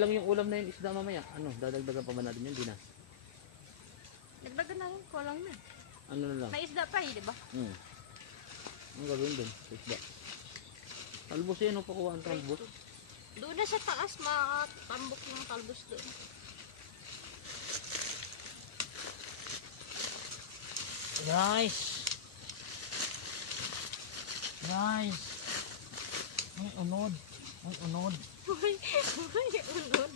lang yung ulam na yun isda mamaya. Ano, dadagdagan pa ba natin yun? Di na. Dagdagan na yun, kulang na. Ano na lang? May isda pa di ba? Ang gagawin doon sa isda. Talbos yan, o pakuha ang talbos. Doon na sa taas, matambok yung talbos doon. Guys! Guys! May unod. May unod. May unod.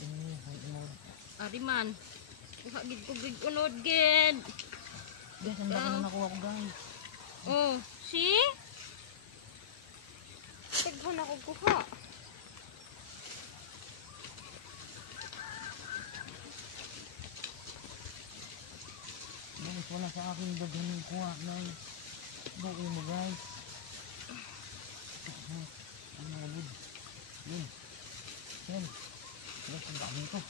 May unod. Ariman. Hagid ko gig unod gid. Guys, ang laki na nakuha ko guys. Oh, see? Taghan ako kuha. Guys, wala sa akin daghan yung kuha guys. Gawin mo guys. Ano nga good. Yun. Yan. Guys, ang dami ito.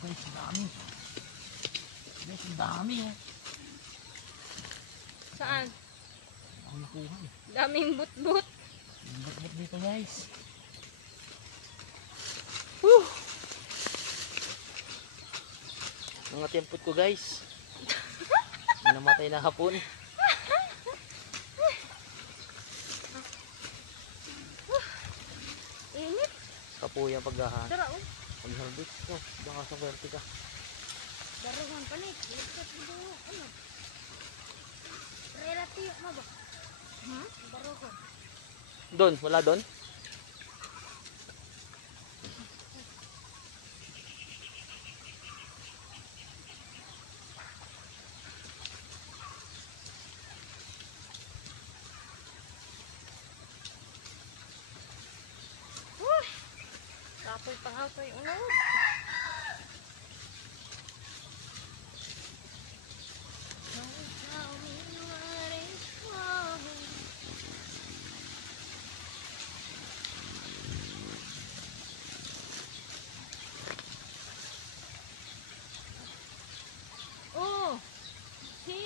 Guys, ang dami. Guys, ang dami oh. Saan? Ang kuha eh. Daming but-but. Ang but-but dito guys. Whew! Mga tiyampot ko guys. Namatay na hapon. Init. Kapuyang paghahan. Dara oh. Pag-harvest ko. Baka sa kwerte ka. Daruhan pa ni. Lipat mo ano? Relative mo ba? Daruhan. Doon, wala doon? Kapoy pang auto yung unod. Oh, si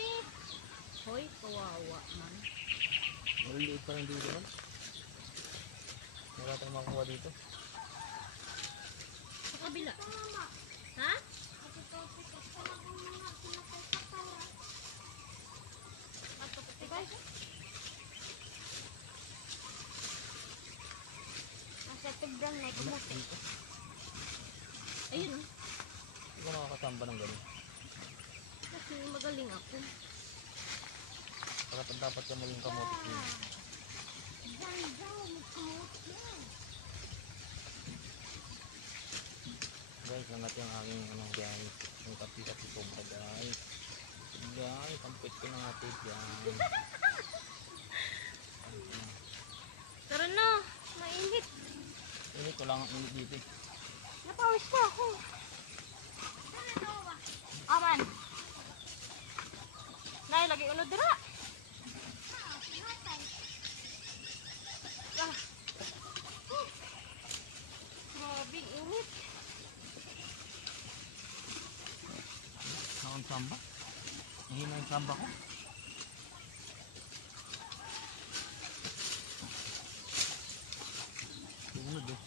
hoy, kawawa man. Maliliit pa rin dito man. Wala tayong makuha dito. Sa kabila. Ha? Nasa tigdan na kumuti. Ayun. Hindi ko makakasamba ng ganun. Kasi magaling ako. Dapat ka maging kamote yun. Guys, angat yung aking anong guys. Yung kapi-kapi sobra guys. Guys, ang pwede ko na natin yan. Tara na, mainit. Init ko lang ang init dito. Napawis pa ako. Aman. Nay, lagi unod dira. Grabe, init. Ang samba. Hihina yung samba ko. Unod oh.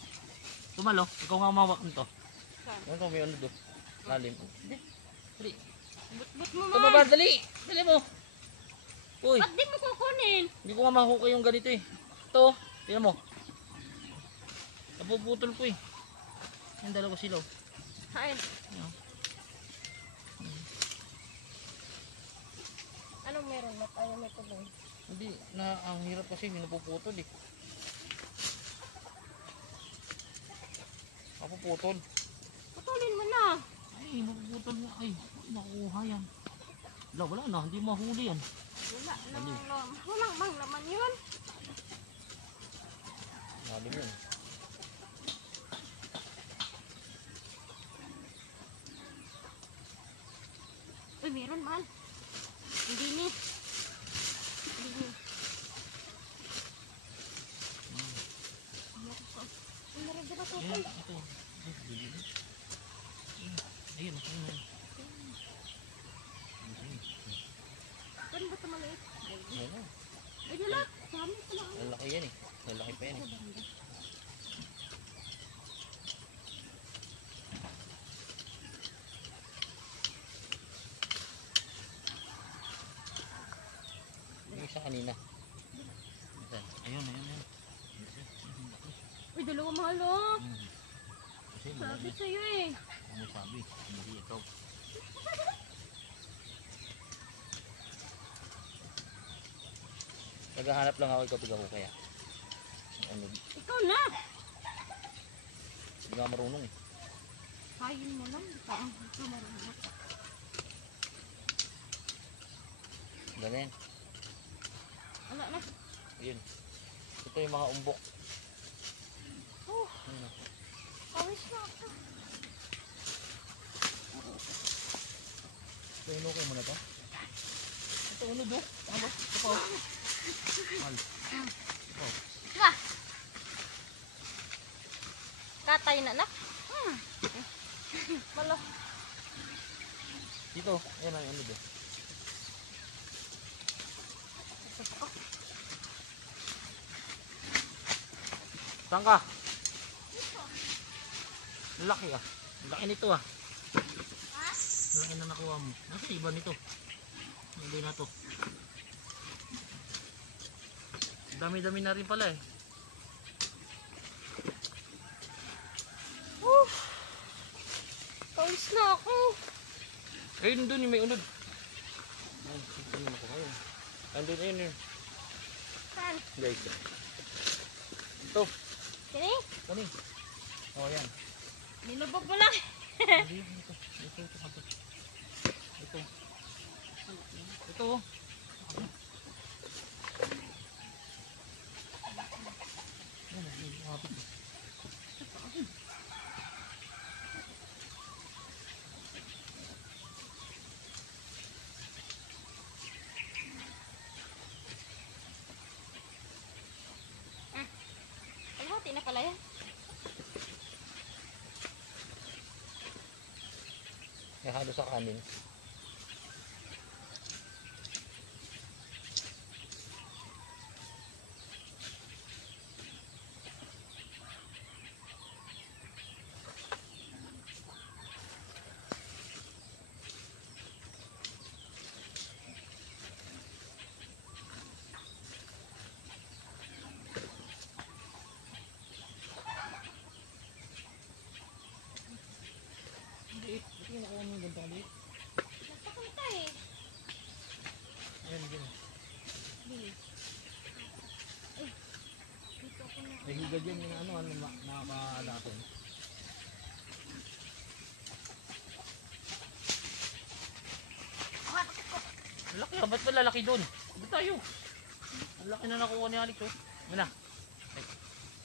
Tumalo, ikaw nga umawak nito. Saan? Ano may unod oh. Lalim. Dali. But mo Tumaba, man. dali. Dali mo. Uy, Ba't di mo kukunin? hindi ko nga mahukay yung ganito eh. Ito, tingnan mo. Napuputol ko eh. Yung dalawa silaw. Hain. Ayan. Anong meron? Ba't ayaw may tuloy? Hindi, ang hirap kasi napuputol eh. Napuputol. Putulin mo na. Ay, napuputol nga. Ay, nakuha yan. Wala na, hindi mahuli yan. Wala namang naman. Walang mang naman yun. Lalim yun. Uy, meron man. Hindi ni. Hindi ni. Meron dito sa Ayan, ito. Ayun, ayun. Saan ba ito maliit? Ayan. Ayun na dalawa mahal oh. Kasi Sabi sa'yo eh. ano sabi? Hindi ikaw. Naghahanap lang ako ikaw pigaw kaya. Ano? Ikaw na. Hindi nga marunong eh. Kain mo lang. Ikaw marunong. Ganyan. Wala na. Yun. Ito yung mga umbok. Oh, Ayun na. pawis na ako. Ito inukin mo na to. Ito unod oh. Ano ba? Ito pa oh. Mahal. Ito. Diba? Katay na na. Malo. Dito. Ayan na yung unod oh. Saan ka? Laki ah. Laki nito ah. Laki na nakuha mo. Nasa iba nito. Hindi na to. Dami-dami na rin pala eh. Pawis na ako. Ayun doon yung may unod. Ay, ano na ko ngayon. Andun ayun yun. Saan? Guys. Ito. Sini? Kani. Oh yan. Nilubog mo lang. Hindi, ito. Ito. Ito. Ito. Oh. Kalahati na pala yan. Halo sa kanin. Ito yung nakuha mo yung ganda kaliit. Nagpakunta eh. Ayan, dyan. Bili. Ay. Dito ako na. May higad yan yung ano nakakalaton. Ang laki ah, ba't ba lalaki doon? Ba't tayo? Ang laki na nakuha ni Alex oh. Ano na?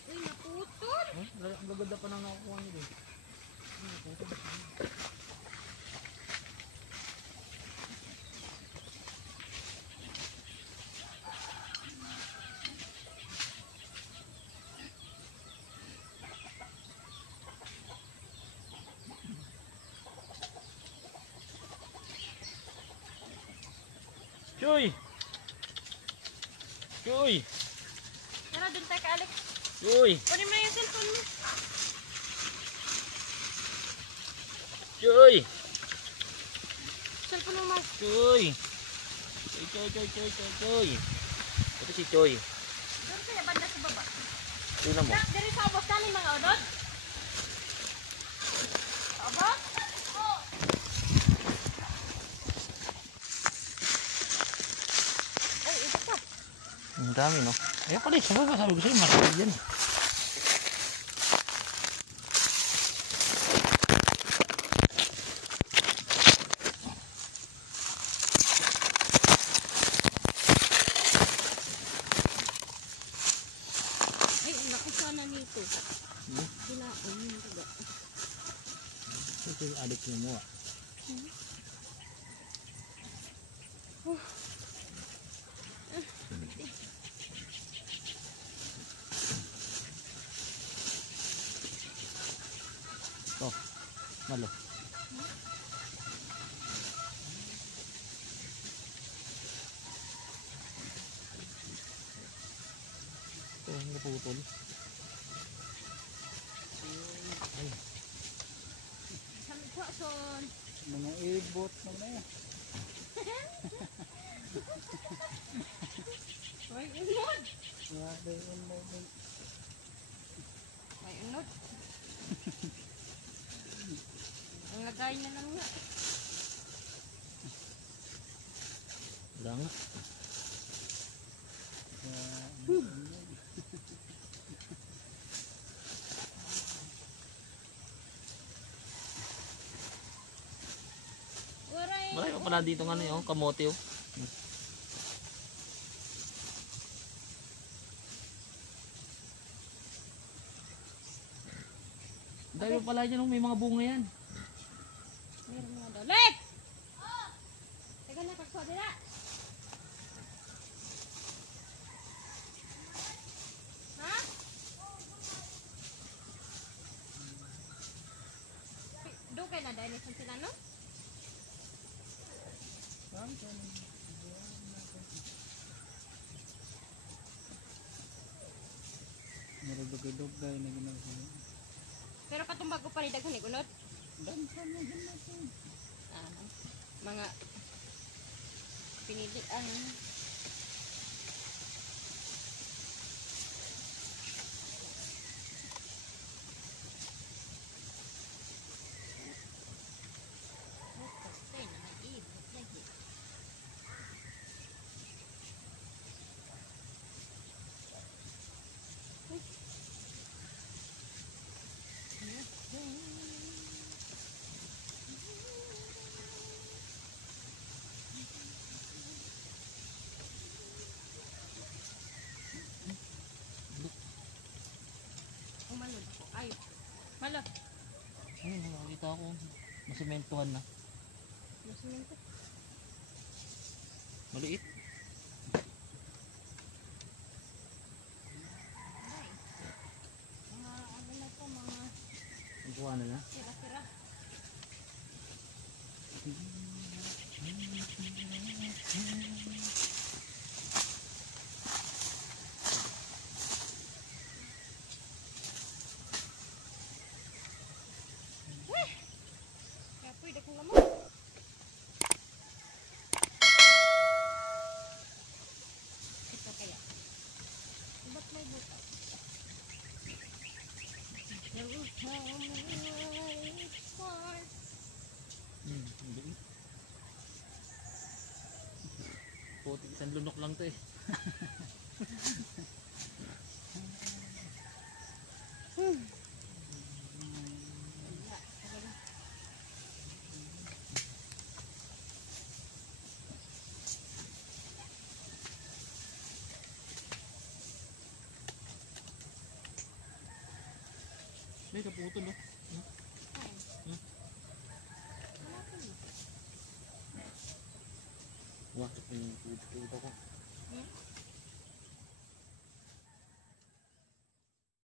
Uy, naputol. Ang gaganda pa na nakuha niyo doon. Naputol. Choy! Choy! Tara, dun tayo ka, Alex. Choy! Kunin mo na yung cellphone mo. Choy! Cellphone mo, Mark. Choy! Choy! Ito si Choy. Doon kaya banda sa baba. Tingnan mo. Dari sa abos ka ni mga odot. Sa abos? Oo. Ay, ito pa. Ang dami no. Ayan pala, sa baba sabi ko sa'yo, marami yan. Ay, ang laki sana nito. Kinaon yung taga. Ito yung adik mo ah. Oh, malo. Ito, naputol. Ay, Sampo, son. Mga ibot na na yan. Ay, inod. Wala yun na yun. bunot. Ang lagay na lang nga. Wala nga. Waray. Marami pa pala dito nga yung kamote oh. Dahil pala dyan oh, may mga bunga yan. Meron mga dolet. Teka na, pagsabi na. Ha? Dugay na dahil isang sila, no? Marudugay-dugay na ginagawa. Pero katumbag ko pa rin daghan ni gunot. Dansan na din natin. Mga pinilian. Umalod ako. Ay. Hala. Ayun, nakakita ako. Masimentuhan na. Masimin ko. Maliit. Ay. Mga ano na to, mga Ang buwan na na. sira-sira. Kaya pwede kong lamok. Ito kaya. Ba't may buta? Maliit. Puti, isang lunok lang to eh. May kaputol oh. Wah, ito yung puto ko. Hmm?